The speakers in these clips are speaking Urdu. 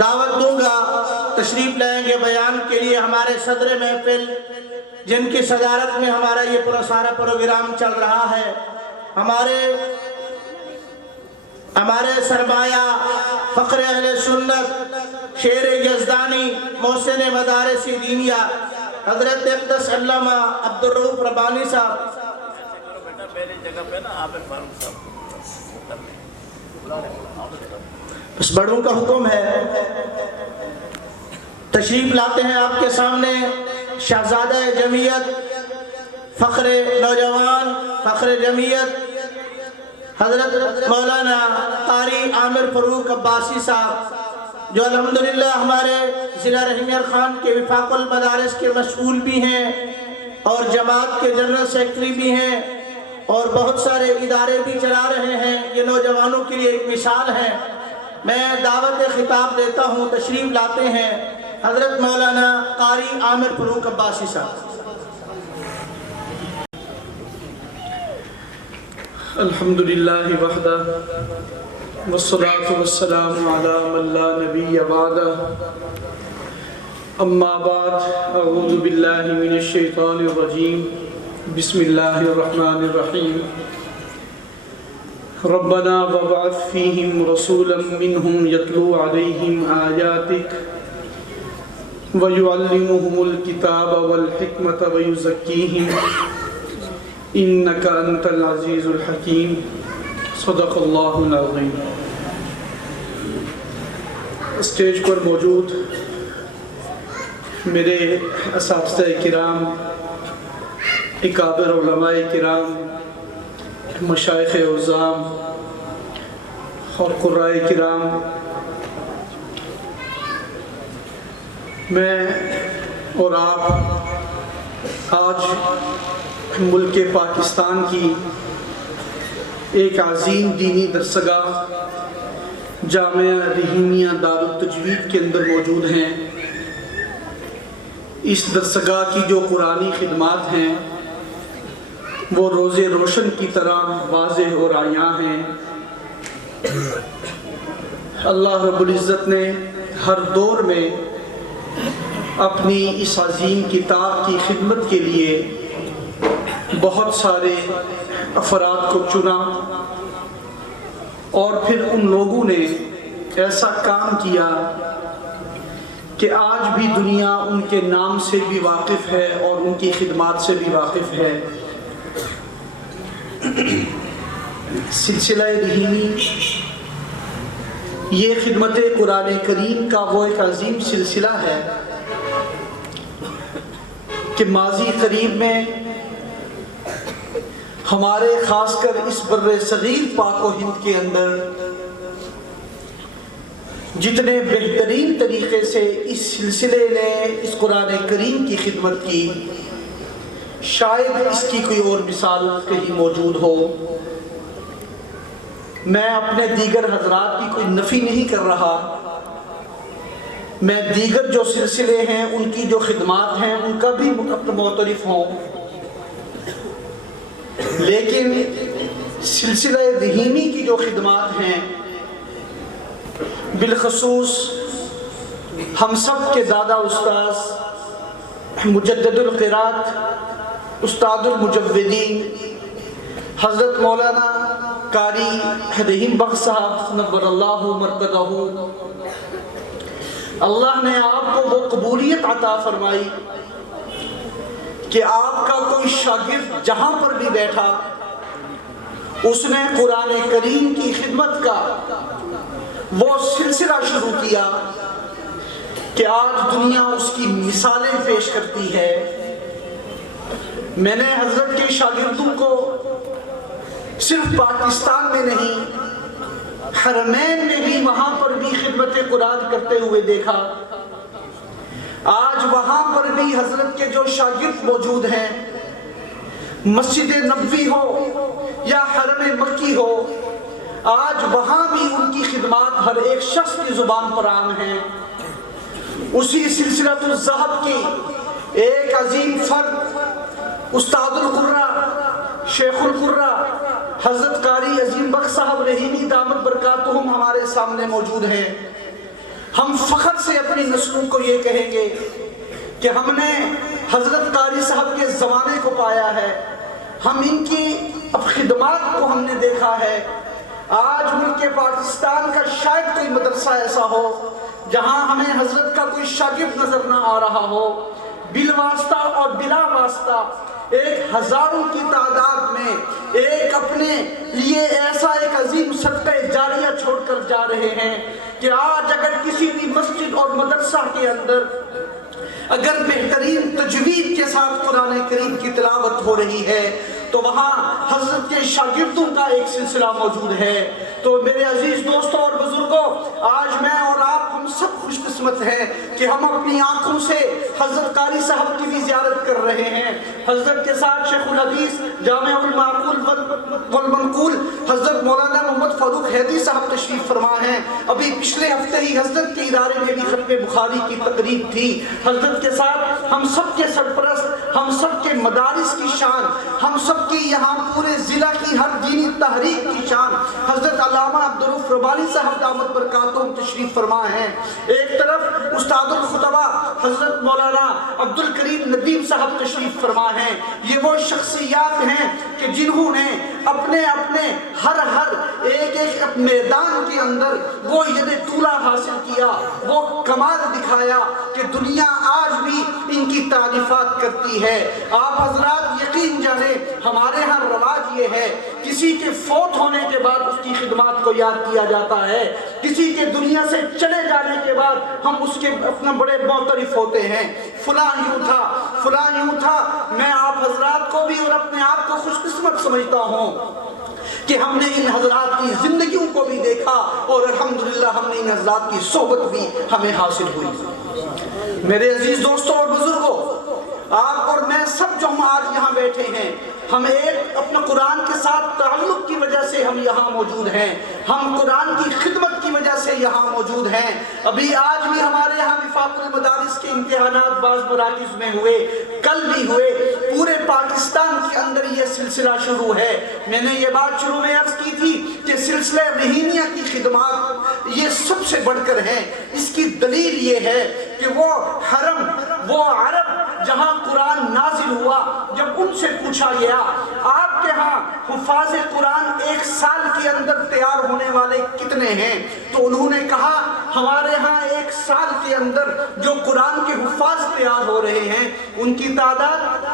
دعوت دوں گا، تشریف لائیں گے بیان کے لیے ہمارے صدر محفل، جن کی صدارت میں ہمارا یہ پورا سارا پروگرام چل رہا ہے، ہمارے سرمایہ فخر اہل سنت شیر یزدانی محسن مدارس دینیہ حضرت اقدس علامہ عبدالرؤف ربانی صاحب۔ اس بڑوں کا حکم ہے، تشریف لاتے ہیں آپ کے سامنے شہزادہ جمعیت، فخر نوجوان، فخر جمعیت حضرت مولانا قاری عامر فاروق عباسی صاحب، جو الحمدللہ ہمارے ضلع رحیمیار خان کے وفاق المدارس کے مسئول بھی ہیں اور جماعت کے جنرل سیکٹری بھی ہیں اور بہت سارے ادارے بھی چلا رہے ہیں۔ یہ نوجوانوں کے لیے ایک مثال ہے۔ میں دعوت خطاب دیتا ہوں، تشریف لاتے ہیں حضرت مولانا قاری عامر فاروق عباسی صاحب۔ الحمدللہ وحدہ والصلاة والسلام علی من لا نبی بعدہ، اما بعد، اعوذ باللہ من الشیطان الرجیم، بسم اللہ الرحمن الرحیم۔ ربنا وابعث فیہم رسولا منہم یتلو علیہم آیاتک وَيُعَلِّمُهُمُ الْكِتَابَ وَالْحِكْمَةَ وَيُزَكِّيهِمْ إِنَّكَ أَنْتَ الْعَزِيزُ الْحَكِيمُ۔ صدق اللہ العظیم۔ اسٹیج پر موجود میرے اساتذہ کرام، اکابر علماء کرام، مشائخ عظام اور قرائے کرام، میں اور آپ آج ملک پاکستان کی ایک عظیم دینی درسگاہ جامعہ رحیمیہ دارالتجوید کے اندر موجود ہیں۔ اس درسگاہ کی جو قرآنی خدمات ہیں وہ روز روشن کی طرح واضح اور عیاں ہیں۔ اللہ رب العزت نے ہر دور میں اپنی اس عظیم کتاب کی خدمت کے لیے بہت سارے افراد کو چنا اور پھر ان لوگوں نے ایسا کام کیا کہ آج بھی دنیا ان کے نام سے بھی واقف ہے اور ان کی خدمات سے بھی واقف ہے۔ سلسلہ رحیمی یہ خدمت قرآن کریم کا وہ ایک عظیم سلسلہ ہے کہ ماضی قریب میں ہمارے خاص کر اس بر صغیر پاک و ہند کے اندر جتنے بہترین طریقے سے اس سلسلے نے اس قرآن کریم کی خدمت کی، شاید اس کی کوئی اور مثال کہیں موجود ہو۔ میں اپنے دیگر حضرات کی کوئی نفی نہیں کر رہا، میں دیگر جو سلسلے ہیں ان کی جو خدمات ہیں ان کا بھی معترف ہوں، لیکن سلسلہ رحیمی کی جو خدمات ہیں بالخصوص ہم سب کے دادا استاذ مجدد القرات استاد المجودین حضرت مولانا قاری رحیم بخش صاحب نور اللہ مرکزہ، اللہ نے آپ کو وہ قبولیت عطا فرمائی کہ آپ کا کوئی شاگرد جہاں پر بھی بیٹھا اس نے قرآن کریم کی خدمت کا وہ سلسلہ شروع کیا کہ آج دنیا اس کی مثالیں پیش کرتی ہے۔ میں نے حضرت کے شاگردوں کو صرف پاکستان میں نہیں، حرمین میں بھی وہاں پر بھی خدمت قرآن کرتے ہوئے دیکھا۔ آج وہاں پر بھی حضرت کے جو شاگرد موجود ہیں، مسجد نبوی ہو یا حرم مکی ہو، آج وہاں بھی ان کی خدمات ہر ایک شخص کی زبان پر عام ہیں۔ اسی سلسلۃ الذہب کی ایک عظیم فرد استاد القرہ شیخ القرہ حضرت قاری عظیم بخش صاحب رحیمی دامت برکاتہم ہمارے سامنے موجود ہیں۔ ہم فخر سے اپنی نسلوں کو یہ کہیں گے کہ ہم نے حضرت قاری صاحب کے زمانے کو پایا ہے، ہم ان کی اب خدمات کو ہم نے دیکھا ہے۔ آج ملک پاکستان کا شاید کوئی مدرسہ ایسا ہو جہاں ہمیں حضرت کا کوئی شاگرد نظر نہ آ رہا ہو۔ بالواسطہ اور بلا واسطہ ایک ہزاروں کی تعداد میں ایک اپنے لیے ایسا ایک عظیم صدقہ جاریہ چھوڑ کر جا رہے ہیں کہ آج اگر کسی بھی مسجد اور مدرسہ کے اندر اگر بہترین تجوید کے ساتھ قرآن کریم کی تلاوت ہو رہی ہے تو وہاں حضرت کے شاگردوں کا ایک سلسلہ موجود ہے۔ تو میرے عزیز دوستوں اور بزرگوں، آج میں اور آپ ہم سب خوش قسمت ہیں کہ ہم اپنی آنکھوں سے حضرت قاری صاحب کی بھی زیارت کر رہے ہیں۔ حضرت کے ساتھ شیخ الحدیث جامع المعقول والمنقول حضرت مولانا محمد فاروق حیدی صاحب تشریف فرما ہیں۔ ابھی پچھلے ہفتے ہی حضرت کے ادارے میں بھی ختم بخاری کی تقریب تھی۔ حضرت کے ساتھ ہم سب کے سرپرست، ہم سب کے مدارس کی شان، ہم سب کی یہاں پورے ضلع کی ہر دینی تحریک کی شان حضرت علامہ عبدالرؤف ربانی صاحب دامت برکاتہم تشریف فرما ہیں۔ ایک طرف استاد الخطبہ حضرت مولانا عبدالکریم ندیم صاحب تشریف فرما ہیں۔ یہ وہ شخصیات ہیں کہ جنہوں نے اپنے ہر ایک میدان کے اندر وہ ید طولہ حاصل کیا، وہ کمال دکھایا کہ دنیا آج بھی ان کی تعریفات کرتی ہے۔ آپ حضرات یقین جانیں، ہمارے ہاں رواج یہ ہے کسی کے فوت ہونے کے بعد اس کی خدمات کو یاد کیا جاتا ہے، کسی کے دنیا سے چلے جانے کے بعد ہم اس کے اپنا بڑے معترف ہوتے ہیں، فلاں یوں تھا، فلاں یوں تھا۔ میں آپ حضرات کو بھی اور اپنے آپ کو خوش قسمت سمجھتا ہوں کہ ہم نے ان حضرات کی زندگیوں کو بھی دیکھا اور الحمدللہ ہم نے ان حضرات کی صحبت بھی ہمیں حاصل ہوئی۔ میرے عزیز دوستوں اور بزرگوں، آپ اور میں سب جو ہم آج یہاں بیٹھے ہیں، ہم ایک اپنا قرآن کے ساتھ تعلق کی وجہ سے ہم یہاں موجود ہیں، ہم قرآن کی خدمت کی وجہ سے یہاں موجود ہیں۔ ابھی آج بھی ہمارے یہاں وفاق المدارس کے امتحانات بعض مراکز میں ہوئے، کل بھی ہوئے، پورے پاکستان کے اندر یہ سلسلہ شروع ہے۔ میں نے یہ بات شروع میں عرض کی تھی کہ سلسلہ رحینیہ کی خدمات یہ سب سے بڑھ کر ہیں۔ اس کی دلیل یہ ہے کہ وہ حرم، وہ عرب جہاں قرآن نازل ہوا، جب ان سے پوچھا گیا آپ کے ہاں حفاظ قرآن ایک سال کے اندر تیار ہونے والے کتنے ہیں، تو انہوں نے کہا ہمارے ہاں ایک سال کے اندر جو قرآن کے حفاظ تیار ہو رہے ہیں ان کی تعداد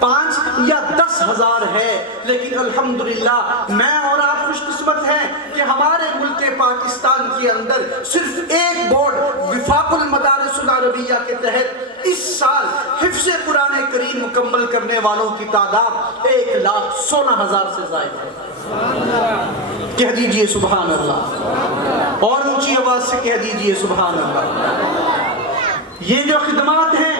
5 یا 10 ہزار ہے۔ لیکن الحمدللہ میں اور آپ خوش قسمت ہیں کہ ہمارے ملک پاکستان کے اندر صرف ایک بورڈ وفاق المدارس العربیہ کے تحت اس سال حفظ قرآن کریم مکمل کرنے والوں کی تعداد 1,16,000 سے زائد ہے۔ کہہ دیجئے سبحان اللہ، اور اونچی آواز سے کہہ دیجئے سبحان اللہ۔ یہ جو خدمات ہیں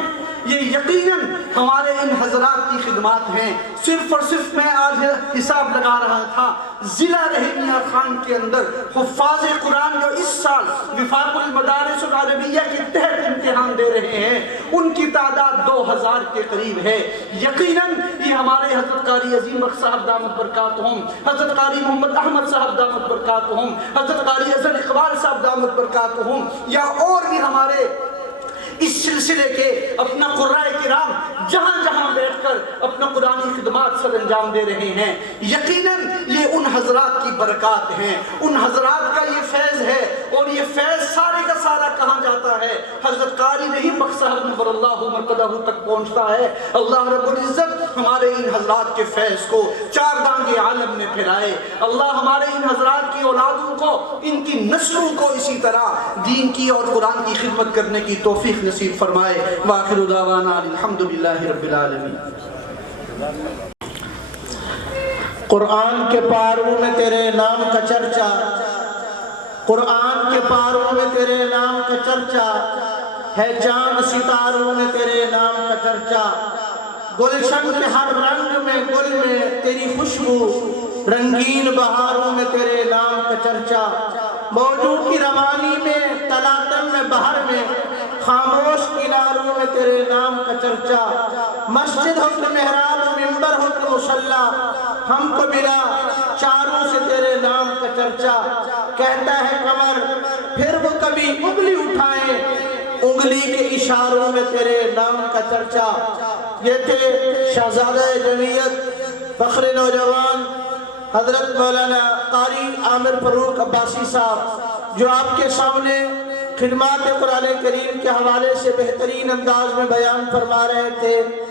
یہ یقیناً ہمارے ان حضرات کی خدمات ہیں۔ صرف اور صرف میں آج حساب لگا رہا تھا، ضلع رحیمیہ خان کے اندر حفاظ قرآن جو اس سال وفاق المدارس العربیہ کے تحت امتحان دے رہے ہیں ان کی تعداد 2000 کے قریب ہے۔ یقیناً یہ ہمارے حضرت قاری عظیم بخش صاحب دامت برکاتہم، حضرت قاری محمد احمد صاحب دامت برکاتہم، حضرت قاری اظہر اقبال صاحب دامت برکاتہم، یا اور بھی ہمارے اس سلسلے کے اپنا قرآن کرام جہاں جہاں بیٹھ کر اپنا قرآنی خدمات سر انجام دے رہے ہیں، یقیناً یہ ان حضرات کی برکات ہیں، ان حضرات کا یہ فیض ہے۔ اور یہ فیض سارے کا سارا کہاں جاتا ہے؟ حضرت قاری رحیم بخش صاحب نور اللہ مرقدہ تک پہنچتا ہے۔ اللہ رب العزت ہمارے ان حضرات کے فیض کو چار دانگ عالم میں پھیلائے۔ اللہ ہمارے ان حضرات کی اولادوں کو، ان کی نسلوں کو اسی طرح دین کی اور قرآن کی خدمت کرنے کی توفیق نصیب فرمائے۔ وآخر دعوانا الحمدللہ رب العالمین۔ قرآن کے پاروں میں تیرے نام کا چرچا، قرآن کے پاروں میں تیرے نام کا چرچا ہے، چاند ستاروں میں تیرے نام کا چرچا، گلشن کے ہر رنگ میں گل میں تیری خوشبو، رنگین بہاروں میں تیرے نام کا چرچا، موجود کی روانی میں تلاطم میں بہر میں خاموش کناروں میں تیرے نام کا چرچا، مسجد ہو کہ محراب منبر ہو کہ مصلی، ہم کو ملا چاروں سے تیرے نام کا چرچا، کہتا ہے قمر پھر وہ کبھی انگلی اٹھائیں انگلی کے اشاروں میں تیرے نام کا چرچا۔ یہ تھے شہزادہ جمعیت فخر نوجوان حضرت مولانا قاری عامر فاروق عباسی صاحب، جو آپ کے سامنے خدمات قرآن کریم کے حوالے سے بہترین انداز میں بیان فرما رہے تھے۔